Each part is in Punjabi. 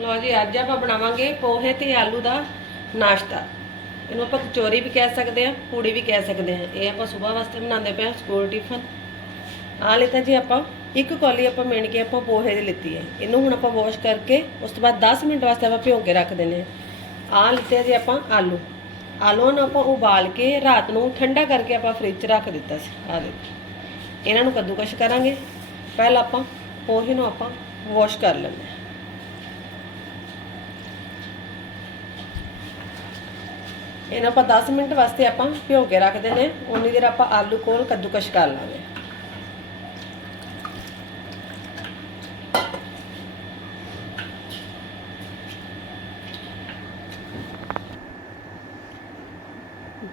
ਲੋ ਜੀ, ਅੱਜ ਆਪਾਂ ਬਣਾਵਾਂਗੇ ਪੋਹੇ ਤੇ ਆਲੂ ਦਾ ਨਾਸ਼ਤਾ। ਇਹਨੂੰ ਆਪਾਂ ਕਚੋਰੀ ਵੀ ਕਹਿ ਸਕਦੇ ਆ ਪੂੜੀ ਵੀ ਕਹਿ ਸਕਦੇ ਆ ਇਹ ਆਪਾਂ ਸਵੇਰ ਵਾਸਤੇ ਬਣਾਉਂਦੇ ਪਏ ਹਾਂ, ਸਕੂਲ ਟਿਫਨ। ਆ ਲਿੱਤਾ ਜੀ ਆਪਾਂ ਇੱਕ ਕੌਲੀ ਆਪਾਂ ਮਿਣ ਕੇ ਆਪਾਂ ਪੋਹੇ ਦੀ ਲਿੱਤੀ ਹੈ। ਇਹਨੂੰ ਹੁਣ ਆਪਾਂ ਵਾਸ਼ ਕਰਕੇ ਉਸ ਤੋਂ ਬਾਅਦ 10 ਮਿੰਟ ਵਾਸਤੇ ਆਪਾਂ ਭਿਓ ਕੇ ਰੱਖ ਦਿੰਦੇ ਆ ਆ ਲਿੱਤੇ ਜੀ ਆਪਾਂ ਆਲੂ। ਆਲੂਆਂ ਨੂੰ ਆਪਾਂ ਉਬਾਲ ਕੇ ਰਾਤ ਨੂੰ ਠੰਡਾ ਕਰਕੇ ਆਪਾਂ ਫ੍ਰਿਜ 'ਚ ਰੱਖ ਦਿੱਤਾ ਸੀ। ਆ ਦੇਖੋ। ਇਹਨਾਂ ਨੂੰ ਕੱਦੂਕਸ਼ ਕਰਾਂਗੇ। ਪਹਿਲਾਂ ਆਪਾਂ ਪੋਹੇ ਨੂੰ ਆਪਾਂ ਵਾਸ਼ ਕਰ ਲੈਂਦੇ ਇਹਨਾਂ ਆਪਾਂ 10 ਮਿੰਟ ਵਾਸਤੇ ਆਪਾਂ ਭਿਓ ਕੇ ਰੱਖ ਦਿੰਦੇ ਹਾਂ। ਉਨੀ ਦੇਰ ਆਪਾਂ ਆਲੂ ਕੋਲ ਕੱਦੂਕਸ਼ ਕਰ ਲਾਂਗੇ।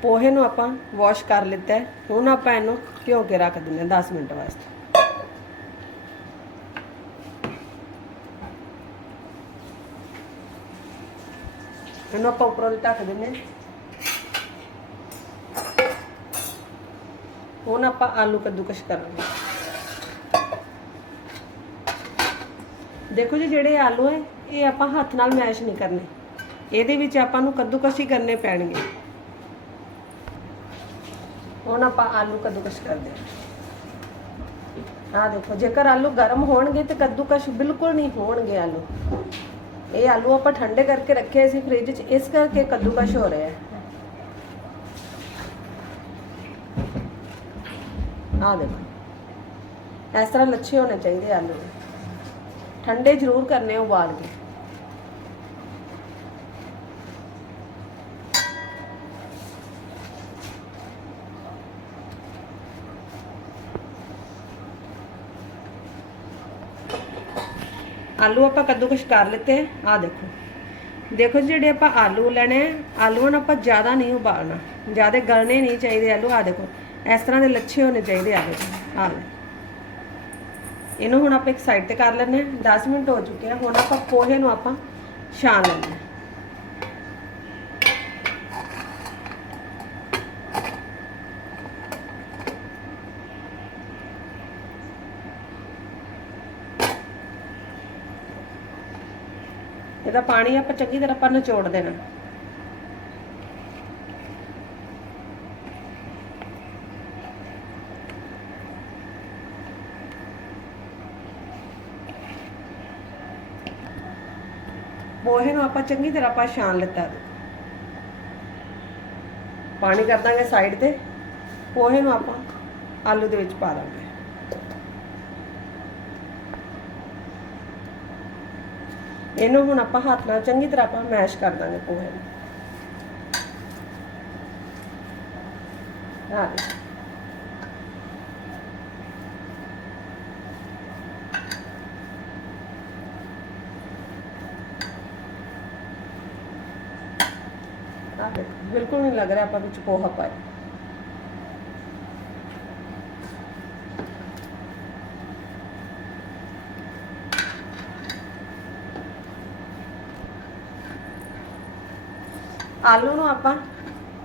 ਪੋਹੇ ਨੂੰ ਆਪਾਂ ਵਾਸ਼ ਕਰ ਲਿੱਤਾ ਹੈ। ਹੁਣ ਆਪਾਂ ਇਹਨੂੰ ਭਿਓ ਕੇ ਰੱਖ ਦਿੰਦੇ ਹਾਂ 10 ਮਿੰਟ ਵਾਸਤੇ। ਇਹਨੂੰ ਆਪਾਂ ਉੱਪਰੋਂ ਢੱਕ ਦਿੰਦੇ ਹਾਂ। ਹੁਣ ਆਪਾਂ ਆਲੂ ਕੱਦੂਕਸ਼ ਕਰਾਂਗੇ ਦੇਖੋ ਜੀ, ਜਿਹੜੇ ਆਲੂ ਹੈ, ਇਹ ਆਪਾਂ ਹੱਥ ਨਾਲ ਮੈਸ਼ ਨਹੀਂ ਕਰਨੇ। ਇਹਦੇ ਵਿੱਚ ਆਪਾਂ ਨੂੰ ਕੱਦੂਕਸ਼ ਹੀ ਕਰਨੇ ਪੈਣਗੇ। ਹੁਣ ਆਪਾਂ ਆਲੂ ਕੱਦੂਕਸ਼ ਕਰਦੇ ਹਾਂ। ਆ ਦੇਖੋ, ਜੇਕਰ ਆਲੂ ਗਰਮ ਹੋਣਗੇ ਤੇ ਕੱਦੂਕਸ਼ ਬਿਲਕੁਲ ਨਹੀਂ ਹੋਣਗੇ ਆਲੂ। ਇਹ ਆਲੂ ਆਪਾਂ ਠੰਡੇ ਕਰਕੇ ਰੱਖੇ ਸੀ ਫ੍ਰਿਜ 'ਚ, ਇਸ ਕਰਕੇ ਕੱਦੂਕਸ਼ ਹੋ ਰਿਹਾ ਹੈ ਆ ਦੇਖੋ ਇਸ ਤਰ੍ਹਾਂ ਲੱਛੇ ਹੋਣੇ ਚਾਹੀਦੇ ਆਲੂ ਠੰਡੇ ਜ਼ਰੂਰ ਕਰਨੇ ਉਬਾਲ ਕੇ। ਆਲੂ ਆਪਾਂ ਕੱਦੂਕਸ਼ ਕਰ ਲਿੱਤੇ ਆ ਦੇਖੋ। ਦੇਖੋ ਜੀ, ਜਿਹੜੇ ਆਪਾਂ ਆਲੂ ਲੈਣੇ ਆਲੂਆਂ ਨੂੰ ਆਪਾਂ ਜ਼ਿਆਦਾ ਨਹੀਂ ਉਬਾਲਣਾ। ਜ਼ਿਆਦਾ ਗਲਣੇ ਨਹੀਂ ਚਾਹੀਦੇ ਆਲੂ ਆ ਦੇਖੋ। ਇਸ ਤਰ੍ਹਾਂ ਦੇ ਲੱਛੇ ਹੋਣੇ ਚਾਹੀਦੇ ਆ ਦੇਖੋ ਆ ਲੈ ਇਹਨੂੰ ਹੁਣ ਆਪਾਂ ਇੱਕ ਸਾਈਡ ਤੇ ਕਰ ਲੈਂਦੇ ਹਾਂ। 10 ਮਿੰਟ ਹੋ ਚੁੱਕੇ ਆ। ਹੁਣ ਆਪਾਂ ਪੋਹੇ ਨੂੰ ਆਪਾਂ ਛਾਣ ਲੈਂਦੇ ਹਾਂ। ਇਹਦਾ ਪਾਣੀ ਆਪਾਂ ਚੰਗੀ ਤਰ੍ਹਾਂ ਆਪਾਂ ਨਿਚੋੜ ਦੇਣਾ। ਪੋਹੇ ਨੂੰ ਆਪਾਂ ਚੰਗੀ ਤਰ੍ਹਾਂ ਆਪਾਂ ਛਾਣ ਲਿੱਤਾ। ਪਾਣੀ ਕਰ ਦਾਂਗੇ ਸਾਈਡ ਤੇ, ਪੋਹੇ ਨੂੰ ਆਪਾਂ ਆਲੂ ਦੇ ਵਿੱਚ ਪਾ ਦਾਂਗੇ। ਇਹਨੂੰ ਹੁਣ ਆਪਾਂ ਹੱਥ ਨਾਲ ਚੰਗੀ ਤਰ੍ਹਾਂ ਆਪਾਂ ਮੈਸ਼ ਕਰ ਦਾਂਗੇ ਪੋਹੇ ਨੂੰ। ਹਾਂ ਆ ਦੇਖੋ ਬਿਲਕੁਲ ਨਹੀਂ ਲੱਗ ਰਿਹਾ ਆਪਾਂ ਵਿੱਚ ਪੋਹਾ ਪਾਇਆ ਆਲੂ ਨੂੰ ਆਪਾਂ,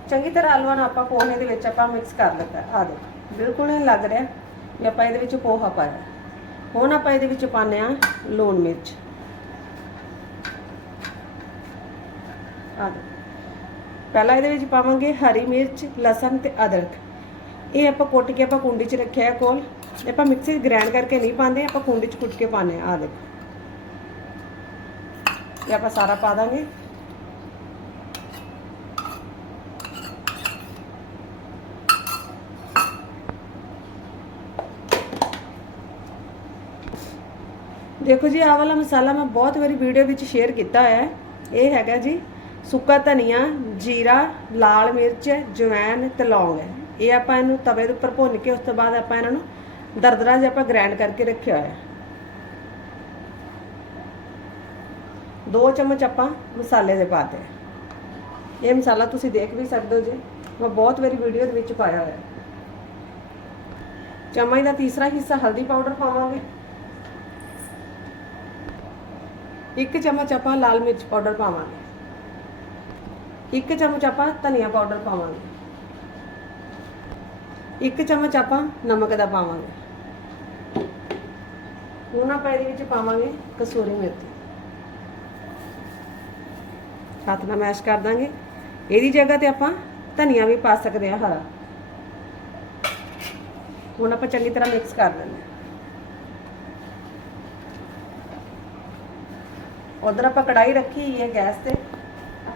ਚੰਗੀ ਤਰ੍ਹਾਂ ਆਲੂਆਂ ਨੂੰ ਆਪਾਂ ਪੋਹੇ ਦੇ ਵਿੱਚ ਆਪਾਂ ਮਿਕਸ ਕਰ ਲਿੱਤਾ। ਆ ਦੇਖੋ, ਬਿਲਕੁਲ ਨਹੀਂ ਲੱਗ ਰਿਹਾ ਵੀ ਆਪਾਂ ਇਹਦੇ ਵਿੱਚ ਪੋਹਾ ਪਾਇਆ। ਹੁਣ ਆਪਾਂ ਇਹਦੇ ਵਿੱਚ ਪਾਉਂਦੇ ਆ ਲੂਣ ਮਿਰਚ। ਆ ਦੇਖੋ। ਪਹਿਲਾਂ ਇਹਦੇ ਵਿੱਚ ਪਾਵਾਂਗੇ ਹਰੀ ਮਿਰਚ, ਲਸਣ ਤੇ ਅਦਰਕ। ਇਹ ਆਪਾਂ ਕੁੱਟ ਕੇ ਆਪਾਂ ਕੁੰਡੀ 'ਚ ਰੱਖਿਆ ਹੈ ਕੋਲ। ਇਹ ਆਪਾਂ ਮਿਕਸੀ 'ਚ ਗ੍ਰਾਈਂਡ ਕਰਕੇ ਨਹੀਂ ਪਾਉਂਦੇ, ਆਪਾਂ ਕੁੰਡੀ 'ਚ ਕੁੱਟ ਕੇ ਪਾਉਂਦੇ ਆ ਆ ਦੇਖੋ। ਇਹ ਆਪਾਂ ਸਾਰਾ ਪਾ ਦਾਂਗੇ। ਦੇਖੋ ਜੀ, ਆਹ ਵਾਲਾ ਮਸਾਲਾ ਮੈਂ ਬਹੁਤ ਵਾਰੀ ਵੀਡੀਓ ਵਿੱਚ ਸ਼ੇਅਰ ਕੀਤਾ ਹੋਇਆ ਹੈ। ਇਹ ਹੈਗਾ ਜੀ ਸੁੱਕਾ ਧਨੀਆ, ਜੀਰਾ, ਲਾਲ ਮਿਰਚ ਜਵੈਨ ਤੇ ਲੌਂਗ। ਹੈ ਇਹ ਆਪਾਂ ਇਹਨੂੰ ਤਵੇ ਦੇ ਉੱਪਰ ਭੁੰਨ ਕੇ ਉਸ ਤੋਂ ਬਾਅਦ ਆਪਾਂ ਇਹਨਾਂ ਨੂੰ ਦਰਦਰਾ ਜਿਹਾ ਆਪਾਂ ਗ੍ਰਾਈਂਡ ਕਰਕੇ ਰੱਖਿਆ ਹੋਇਆ ਦੋ ਚਮਚ ਆਪਾਂ ਮਸਾਲੇ ਦੇ ਪਾਤੇ ਇਹ ਮਸਾਲਾ ਤੁਸੀਂ ਦੇਖ ਵੀ ਸਕਦੇ ਹੋ ਜੀ। ਮੈਂ ਬਹੁਤ ਵਾਰੀ ਵੀਡੀਓ ਦੇ ਵਿੱਚ ਪਾਇਆ ਹੋਇਆ। ਚਮਚ ਦਾ ਤੀਸਰਾ ਹਿੱਸਾ ਹਲਦੀ ਪਾਊਡਰ ਪਾਵਾਂਗੇ। ਇੱਕ ਚਮਚ ਆਪਾਂ ਲਾਲ ਮਿਰਚ ਪਾਊਡਰ ਪਾਵਾਂਗੇ। ਇੱਕ ਚਮਚ ਆਪਾਂ ਧਨੀਆ ਪਾਊਡਰ ਪਾਵਾਂਗੇ। ਇੱਕ ਚਮਚ ਆਪਾਂ ਨਮਕ ਦਾ ਪਾਵਾਂਗੇ। ਹੁਣ ਆਪਾਂ ਇਹਦੇ ਵਿੱਚ ਪਾਵਾਂਗੇ ਕਸੂਰੀ ਮੇਥੀ। ਹੱਥ ਨਾਲ ਮੈਸ਼ ਕਰ ਦਾਂਗੇ। ਇਹਦੀ ਜਗ੍ਹਾ ਤੇ ਆਪਾਂ ਧਨੀਆ ਵੀ ਪਾ ਸਕਦੇ ਹਾਂ ਹਰਾ। ਹੁਣ ਆਪਾਂ ਚੰਗੀ ਤਰ੍ਹਾਂ ਮਿਕਸ ਕਰ ਲੈਂਦੇ ਹਾਂ। ਉਧਰ ਆਪਾਂ ਕੜਾਈ ਰੱਖੀ ਹੋਈ ਹੈ ਗੈਸ ਤੇ।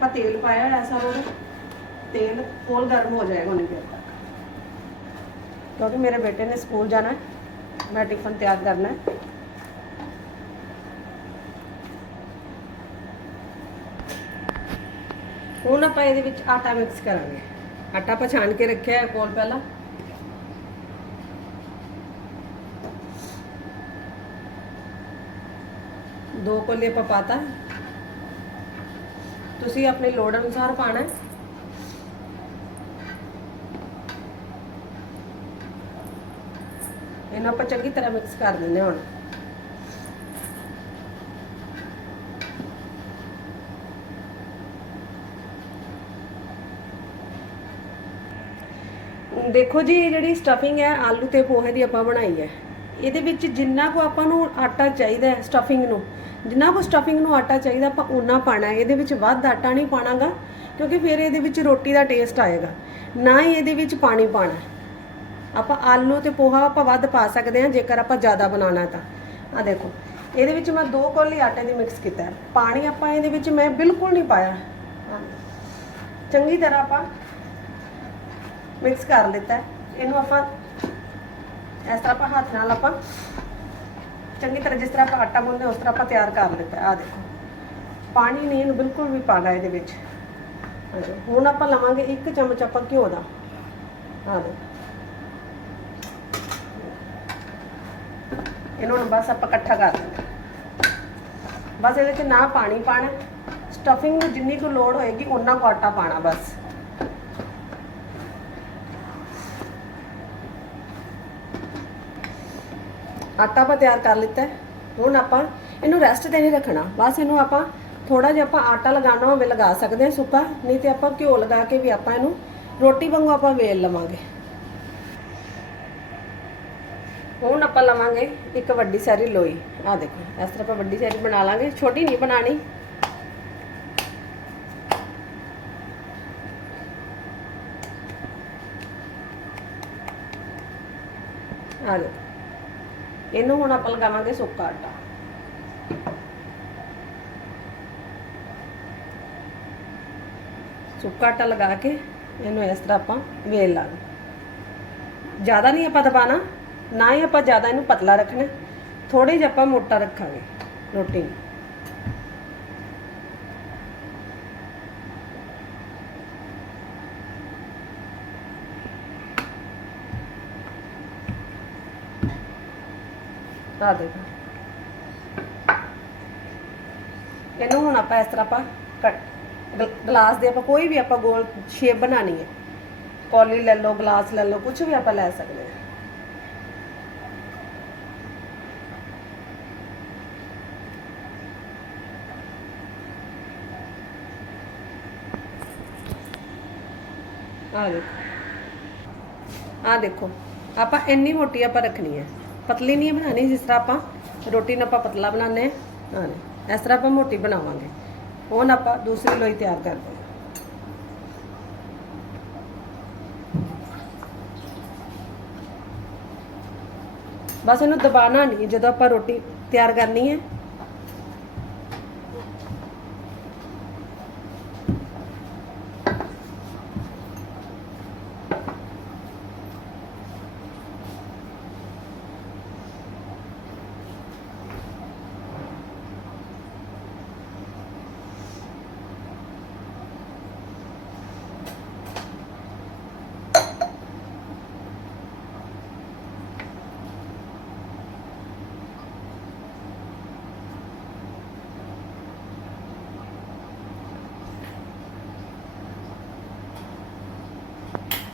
ਆਪਾਂ ਤੇਲ ਪਾਇਆ ਹੋਇਆ ਸਾਰਾ ਤੇਲ ਕੋਲ ਗਰਮ ਹੋ ਜਾਏਗਾ ਉਨੀ ਦੇਰ ਤੱਕ। ਕਿਉਂਕਿ ਮੇਰੇ ਬੇਟੇ ਨੇ ਸਕੂਲ ਜਾਣਾ ਹੈ, ਮੈਂ ਟਿਫਨ ਤਿਆਰ ਕਰਨਾ ਹੈ। ਹੁਣ ਆਪਾਂ ਇਹਦੇ ਵਿੱਚ ਆਟਾ ਮਿਕਸ ਕਰਾਂਗੇ। ਆਟਾ ਆਪਾਂ ਛਾਣ ਕੇ ਰੱਖਿਆ ਹੈ ਕੋਲ ਪਹਿਲਾਂ। ਦੋ ਕੋਲੇ ਆਪਾਂ ਪਾਤਾ ਤੁਸੀਂ ਆਪਣੇ ਲੋੜ ਅਨੁਸਾਰ ਪਾਣਾ ਹੈ। ਇਹਨੂੰ ਆਪਾਂ ਚੰਗੀ ਤਰ੍ਹਾਂ ਮਿਕਸ ਕਰ ਦਿੰਦੇ ਹੁਣ। ਦੇਖੋ ਜੀ, ਇਹ ਜਿਹੜੀ ਸਟਫਿੰਗ ਹੈ, ਆਲੂ ਤੇ ਪੋਹੇ ਦੀ ਆਪਾਂ ਬਣਾਈ ਹੈ। ਇਹਦੇ ਵਿੱਚ ਜਿੰਨਾ ਕੋ ਆਪਾਂ ਨੂੰ ਆਟਾ ਚਾਹੀਦਾ ਹੈ ਸਟਫਿੰਗ ਨੂੰ ਜਿੰਨਾ ਕੋ ਸਟਫਿੰਗ ਨੂੰ ਆਟਾ ਚਾਹੀਦਾ, ਆਪਾਂ ਉਨਾ ਪਾਣਾ ਹੈ। ਇਹਦੇ ਵਿੱਚ ਵੱਧ ਆਟਾ ਨਹੀਂ ਪਾਣਾਗਾ, ਕਿਉਂਕਿ ਫਿਰ ਇਹਦੇ ਵਿੱਚ ਰੋਟੀ ਦਾ ਟੇਸਟ ਆਏਗਾ। ਨਾ ਹੀ ਇਹਦੇ ਵਿੱਚ ਪਾਣੀ ਪਾਣਾ ਆਪਾਂ ਆਲੂ ਤੇ ਪੋਹਾ ਆਪਾਂ ਵੱਧ ਪਾ ਸਕਦੇ ਹਾਂ, ਜੇਕਰ ਆਪਾਂ ਜ਼ਿਆਦਾ ਬਣਾਉਣਾ ਤਾਂ। ਆ ਦੇਖੋ, ਇਹਦੇ ਵਿੱਚ ਮੈਂ ਦੋ ਕੋਲੀ ਆਟੇ ਦੀ ਮਿਕਸ ਕੀਤਾ ਹੈ। ਪਾਣੀ ਆਪਾਂ ਇਹਦੇ ਵਿੱਚ ਮੈਂ ਬਿਲਕੁਲ ਨਹੀਂ ਪਾਇਆ। ਚੰਗੀ ਤਰ੍ਹਾਂ ਆਪਾਂ ਮਿਕਸ ਕਰ ਲਿੱਤਾ ਇਹਨੂੰ ਆਪਾਂ ਇਸ ਤਰ੍ਹਾਂ ਆਪਾਂ ਹੱਥ ਨਾਲ ਆਪਾਂ ਚੰਗੀ ਤਰ੍ਹਾਂ ਜਿਸ ਤਰ੍ਹਾਂ ਆਪਾਂ ਆਟਾ ਗੁੰਨਦੇ ਉਸ ਤਰ੍ਹਾਂ ਆਪਾਂ ਤਿਆਰ ਕਰ ਲਿੱਤਾ ਆ ਦੇਖੋ। ਪਾਣੀ ਨਹੀਂ ਇਹਨੂੰ ਬਿਲਕੁਲ ਵੀ ਪਾਣਾ ਇਹਦੇ ਵਿੱਚ। ਆਹ ਹੁਣ ਆਪਾਂ ਲਵਾਂਗੇ ਇੱਕ ਚਮਚ ਆਪਾਂ ਘਿਓ ਦਾ। ਆ ਦੇਖੋ। ਇਹਨੂੰ ਹੁਣ ਬਸ ਆਪਾਂ ਇਕੱਠਾ ਕਰ ਲੈਣਾ ਬਸ ਇਹਦੇ 'ਚ ਨਾ ਪਾਣੀ ਪਾਣਾ। ਸਟਫਿੰਗ ਨੂੰ ਜਿੰਨੀ ਕੁ ਲੋੜ ਹੋਏਗੀ ਉਨਾ ਕੁ ਆਟਾ ਪਾਣਾ ਬਸ। ਆਟਾ ਆਪਾਂ ਤਿਆਰ ਕਰ ਲਿੱਤਾ ਹੁਣ ਆਪਾਂ ਇਹਨੂੰ ਰੈਸਟ ਤੇ ਨਹੀਂ ਰੱਖਣਾ। ਬਸ ਇਹਨੂੰ ਆਪਾਂ ਥੋੜਾ ਜਿਹਾ ਆਪਾਂ ਆਟਾ ਲਗਾਉਣਾ ਹੋਵੇ, ਲਗਾ ਸਕਦੇ ਹਾਂ ਸੁੱਕਾ। ਨਹੀਂ ਤੇ ਆਪਾਂ ਘਿਓ ਲਗਾ ਕੇ ਵੀ ਆਪਾਂ ਇਹਨੂੰ ਰੋਟੀ ਵਾਂਗੂ ਆਪਾਂ ਵੇਲ ਲਵਾਂਗੇ। ਹੁਣ ਆਪਾਂ ਲਵਾਂਗੇ ਇੱਕ ਵੱਡੀ ਸਾਰੀ ਲੋਈ। ਆ ਦੇਖੋ, ਇਸ ਤਰ੍ਹਾਂ ਆਪਾਂ ਵੱਡੀ ਸਾਰੀ ਬਣਾ ਲਾਂਗੇ। ਛੋਟੀ ਨਹੀਂ ਬਣਾਣੀ ਆ ਦੇਖੋ। ਇਹਨੂੰ ਹੁਣ ਆਪਾਂ ਲਗਾਵਾਂਗੇ ਸੁੱਕਾ ਆਟਾ। ਸੁੱਕਾ ਆਟਾ ਲਗਾ ਕੇ ਇਹਨੂੰ ਇਸ ਤਰ੍ਹਾਂ ਆਪਾਂ ਵੇਲ ਲਾਂਗੇ। ਜ਼ਿਆਦਾ ਨਹੀਂ ਆਪਾਂ ਦਬਾਣਾ ਨਾ ਹੀ ਆਪਾਂ ਜ਼ਿਆਦਾ ਇਹਨੂੰ ਪਤਲਾ ਰੱਖਣਾ। ਥੋੜੇ ਜਿਹਾ ਆਪਾਂ ਮੋਟਾ ਰੱਖਾਂਗੇ ਰੋਟੀ ਨੂੰ। ਆ ਦੇਖੋ ਇਹਨੂੰ ਹੁਣ ਆਪਾਂ ਇਸ ਤਰ੍ਹਾਂ ਆਪਾਂ ਕੱਟ, ਗਲ- ਗਲਾਸ ਦੇ ਆਪਾਂ ਕੋਈ ਵੀ ਆਪਾਂ ਗੋਲ ਸ਼ੇਪ ਬਣਾਣੀ ਹੈ। ਕੌਲੀ ਲੈ ਲਓ, ਗਲਾਸ ਲੈ ਲਓ ਕੁਝ ਵੀ ਆਪਾਂ ਲੈ ਸਕਦੇ ਹਾਂ। ਆ ਦੇਖੋ। ਆ ਦੇਖੋ, ਆਪਾਂ ਇੰਨੀ ਮੋਟੀ ਆਪਾਂ ਰੱਖਣੀ ਹੈ। ਪਤਲੀ ਨਹੀਂ ਬਣਾਣੀ ਜਿਸ ਤਰ੍ਹਾਂ ਆਪਾਂ ਰੋਟੀ ਨੂੰ ਆਪਾਂ ਪਤਲਾ ਬਣਾਉਂਦੇ ਹਾਂ। ਹਾਂ ਇਸ ਤਰ੍ਹਾਂ ਆਪਾਂ ਮੋਟੀ ਬਣਾਵਾਂਗੇ। ਹੁਣ ਆਪਾਂ ਦੂਸਰੀ ਲੋਈ ਤਿਆਰ ਕਰਦੇ ਹਾਂ। ਬਸ ਇਹਨੂੰ ਦਬਾਣਾ ਨਹੀਂ, ਜਦੋਂ ਆਪਾਂ ਰੋਟੀ ਤਿਆਰ ਕਰਨੀ ਹੈ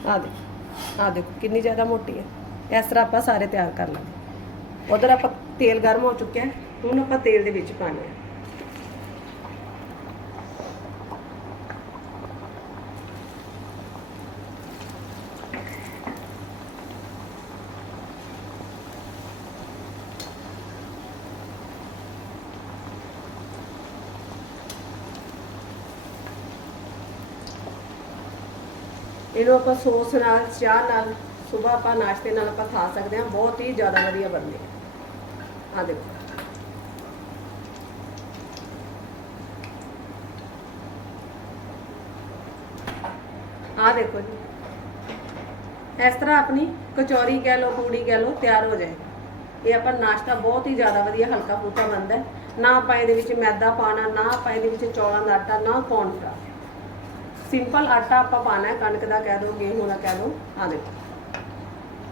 ਆ ਦੇਖੋ ਆ ਦੇਖੋ, ਕਿੰਨੀ ਜ਼ਿਆਦਾ ਮੋਟੀ ਹੈ। ਇਸ ਤਰ੍ਹਾਂ ਆਪਾਂ ਸਾਰੇ ਤਿਆਰ ਕਰ ਲਾਂਗੇ। ਉਧਰ ਆਪਾਂ ਤੇਲ ਗਰਮ ਹੋ ਚੁੱਕਿਆ ਹੁਣ ਆਪਾਂ ਤੇਲ ਦੇ ਵਿੱਚ ਪਾਣਾ ਹੈ। ਇਹਨੂੰ ਆਪਾਂ ਸੋਸ ਨਾਲ, ਚਾਹ ਨਾਲ ਸਵੇਰ ਆਪਾਂ ਨਾਸ਼ਤੇ ਨਾਲ ਆਪਾਂ ਖਾ ਸਕਦੇ ਹਾਂ। ਬਹੁਤ ਹੀ ਜ਼ਿਆਦਾ ਵਧੀਆ ਬਣਦੇ ਆ ਆਹ ਦੇਖੋ। ਆਹ ਦੇਖੋ ਜੀ। ਇਸ ਤਰ੍ਹਾਂ ਆਪਣੀ ਕਚੌਰੀ ਕਹਿ ਲਓ, ਪੂੜੀ ਕਹਿ ਲਓ, ਤਿਆਰ ਹੋ ਜਾਏ ਇਹ ਆਪਾਂ ਨਾਸ਼ਤਾ ਬਹੁਤ ਹੀ ਜ਼ਿਆਦਾ ਵਧੀਆ ਹਲਕਾ ਫੁਲਕਾ ਬਣਦਾ ਨਾ ਆਪਾਂ ਇਹਦੇ ਵਿੱਚ ਮੈਦਾ ਪਾਣਾ ਨਾ ਆਪਾਂ ਇਹਦੇ ਵਿੱਚ ਚੌਲਾਂ ਦਾ ਆਟਾ, ਨਾ ਕੌਰਨ ਫਲਾਰ ਸਿੰਪਲ ਆਟਾ ਆਪਾਂ ਪਾਣਾ ਹੈ, ਕਣਕ ਦਾ ਕਹਿ ਦੋ, ਗੇਹੂੰ ਦਾ ਕਹਿ ਦੋ, ਆ ਦੇਖੋ।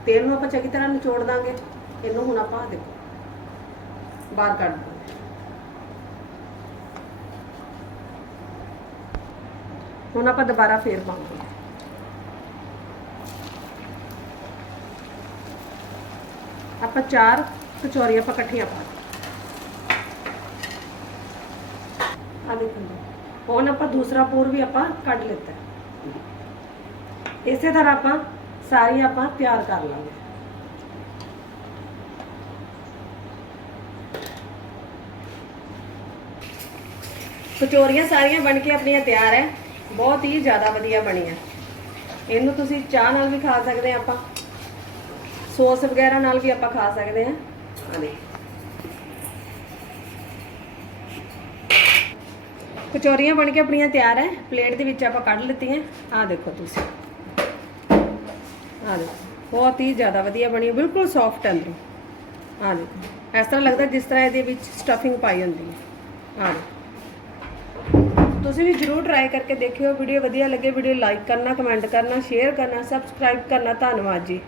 ਤੇਲ ਨੂੰ ਆਪਾਂ ਚੰਗੀ ਤਰ੍ਹਾਂ ਨਿਚੋੜ ਦਾਂਗੇ, ਇਹਨੂੰ ਹੁਣ ਆਪਾਂ ਆਹ ਦੇਖੋ, ਬਾਹਰ ਕੱਢ ਦਾਂਗੇ ਹੁਣ ਆਪਾਂ ਦੁਬਾਰਾ ਫੇਰ ਪਾਵਾਂਗੇ। ਆਪਾਂ ਚਾਰ ਕਚੌਰੀਆਂ ਆਪਾਂ ਇਕੱਠੀਆਂ ਪਾ ਆ ਦੇਖੋ ਜੀ। ਹੁਣ ਆਪਾਂ ਦੂਸਰਾ ਪੂਰ ਵੀ ਆਪਾਂ ਕੱਢ ਲਿੱਤਾ ਇਸੇ ਤਰ੍ਹਾਂ ਆਪਾਂ ਸਾਰੀਆਂ ਆਪਾਂ ਤਿਆਰ ਕਰ ਲਾਂਗੇ। ਕਚੋਰੀਆਂ ਸਾਰੀਆਂ ਬਣ ਕੇ ਆਪਣੀਆਂ ਤਿਆਰ ਹੈ। ਬਹੁਤ ਹੀ ਜ਼ਿਆਦਾ ਵਧੀਆ ਬਣੀਆਂ। ਇਹਨੂੰ ਤੁਸੀਂ ਚਾਹ ਨਾਲ ਵੀ ਖਾ ਸਕਦੇ ਆ ਆਪਾਂ। ਸੌਸ ਵਗੈਰਾ ਨਾਲ ਵੀ ਆਪਾਂ ਖਾ ਸਕਦੇ ਹਾਂ। ਆ ਦੇ ਕਚੌਰੀਆਂ ਬਣ ਕੇ ਆਪਣੀਆਂ ਤਿਆਰ ਹੈ ਪਲੇਟ ਦੇ ਵਿੱਚ ਆਪਾਂ ਕੱਢ ਲਿੱਤੀਆਂ। ਆ ਦੇਖੋ ਤੁਸੀਂ। ਆ ਦੇਖੋ। ਬਹੁਤ ਹੀ ਜ਼ਿਆਦਾ ਵਧੀਆ ਬਣੀ, ਬਿਲਕੁਲ ਸੌਫਟ ਅੰਦਰੋਂ। ਆ ਦੇਖੋ। ਇਸ ਤਰ੍ਹਾਂ ਲੱਗਦਾ ਜਿਸ ਤਰ੍ਹਾਂ ਇਹਦੇ ਵਿੱਚ ਸਟਫਿੰਗ ਪਾਈ ਹੁੰਦੀ ਹੈ ਆ ਦੇਖੋ। ਤੁਸੀਂ ਵੀ ਜਰੂਰ ਟਰਾਈ ਕਰਕੇ ਦੇਖਿਓ। ਵੀਡੀਓ ਵਧੀਆ ਲੱਗੇ ਵੀਡੀਓ ਲਾਈਕ ਕਰਨਾ ਕਮੈਂਟ ਕਰਨਾ ਸ਼ੇਅਰ ਕਰਨਾ ਸਬਸਕ੍ਰਾਈਬ ਕਰਨਾ। ਧੰਨਵਾਦ ਜੀ।